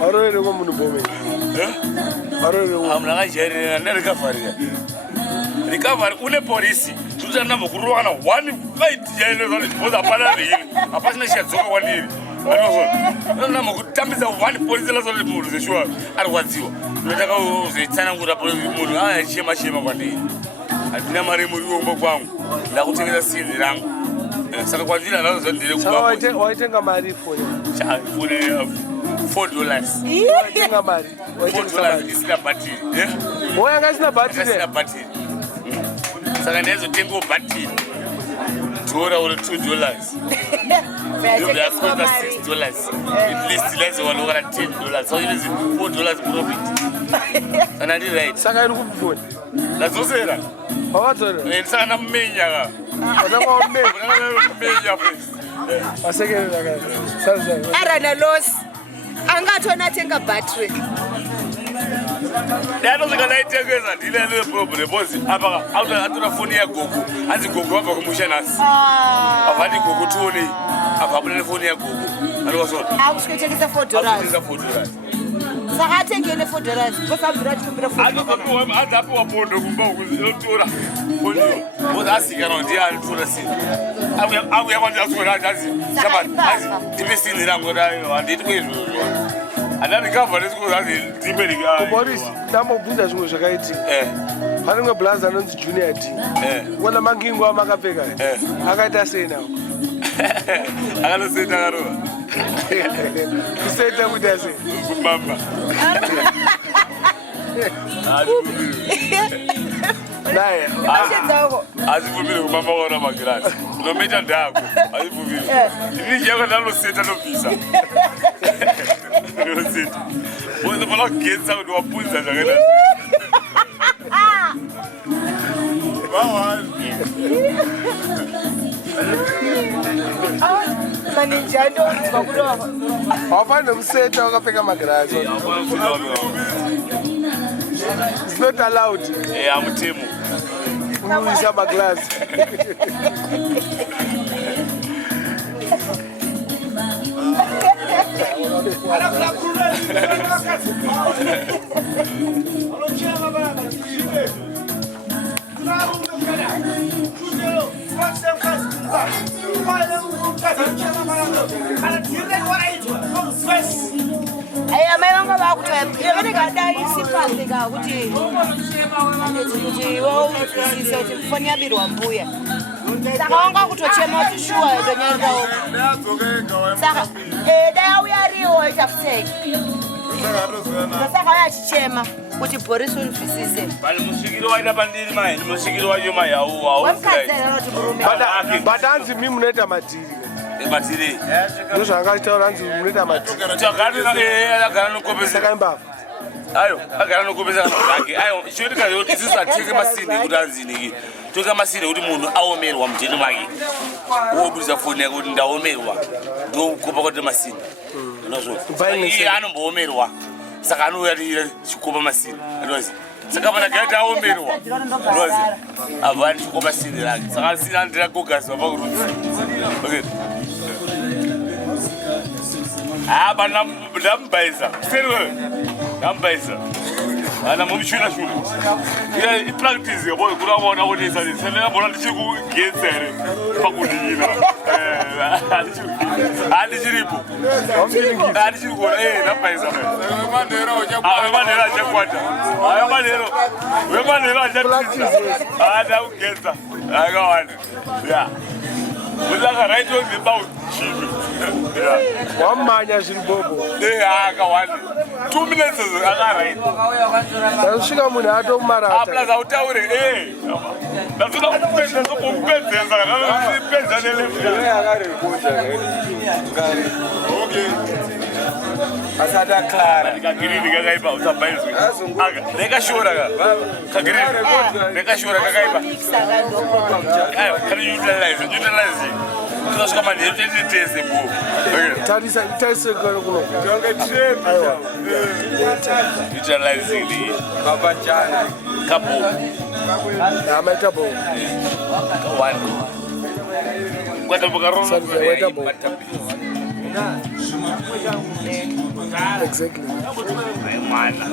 Arore ko munhu bome. Arore amna ngajeri na recovery recovery une police tutana mukuruwana one fight yele zone boza pala rini apasina shadzoka kwandiri anozo mukutambisa one police la zone munhu zeshwa arwadziwa ndotaka uzoitsana ngura police munhu chema kwandiri atina mari muri wombo kwangu ndakutengesa sindi rangu saka kwandira nazo ndire kuba waitenga mari for $4 waitenga mari $4 isina battery Moya sina battery sina battery saka ndezotenga battery tora uri $2 you have spent $6 at least let's one over $10 so it is $4 profit and I did right saka iri kubvuni lazosera awadzora saka namenya ka adakwa mmenya first asekerera ka arana loss angatona tenga battery Dano zikanaitengeza ndile ile problem bozi apa atora phone ya gogo anzi gogo apa kumusha nasi avati gogo tuone apa abule phone ya gogo alwaso akushiketengeza $4 saka atengene $4 bosabira chikumbira $4 adapo wapondo kumba ukuzotora phone bozi asikana ndi alitora si abu yakwandi aswera azi chama timisini rango rayo anditi kwezvo Another government is going to be the Boris, Tamo Bunda was a guy. Having a blast and junior team. When a monkey go Macapega. I got to say now. I got to say that. You said that with us. Mama. As if we Mama or my grass. No matter that. As if we never know set of visa. Quando eu falo que essa do apunza já era. manejando bakuloha Awufana nomsetha okapeka magrazi. It's not allowed. I'm Timu. Uyisa maglass. aya mai vanga vakutoya vanenge daisipasika kuti wauisise kuti foni yabirwa mbuya saka wanga kutochema kuti shuwa ndonyarirawo saka dai uyariwo chafuseki saka yachichema kuti Boris unzwisise musikiri waida pandiri mai musikiri wacho mai hauhau but anzi mimi munoita madhiri matiri ndozvaangataura anzi munoita madhiri agara nokopesa saka imbavha ayo agara nokopesa kana zvake ayo chinoitika yoti isusu hatitenge masini kuti anziniki toka masini kuti munhu aomerwa mujeni make wobudisa foni yake kuti ndaomerwa ndokukopa kwati masini iye anomboomerwa saka anouya chikopa masini anozi saka pana gaiti aomerwa anozi abva ati chikopa sini rake saka asini andira kogaswa pakurudzi bana ndambaisa seriwe ndambaisa ana mumshuna shule ya ipractice yabo kurawona wonisa sele bona ndichikugetsere pakudikira adichiripo adichiriko ndambaisa mandera achakwata mandera achakwata ada ugetsa akawanda ya Uzaka right on the bout. Wamanya zviribobo. Akawanda. 2 minutes akarai. Ndasvika munhu atomarata. Apla zautaure ndasvika kupedza kupedzesa kana kupedza Okay. Asada Clara. Kagirini kakaipa usabaizwe. Nekashora ka. Kagirini. Nekashora kakaipa. Ayo, can you utilize? Tunashuka manje tese bo. Tarisa kono kuno. Jonge trip. Utilize ni kabajana. Kabo. Amaita bo. One. Kwata bukaro. Exactly. Mwana.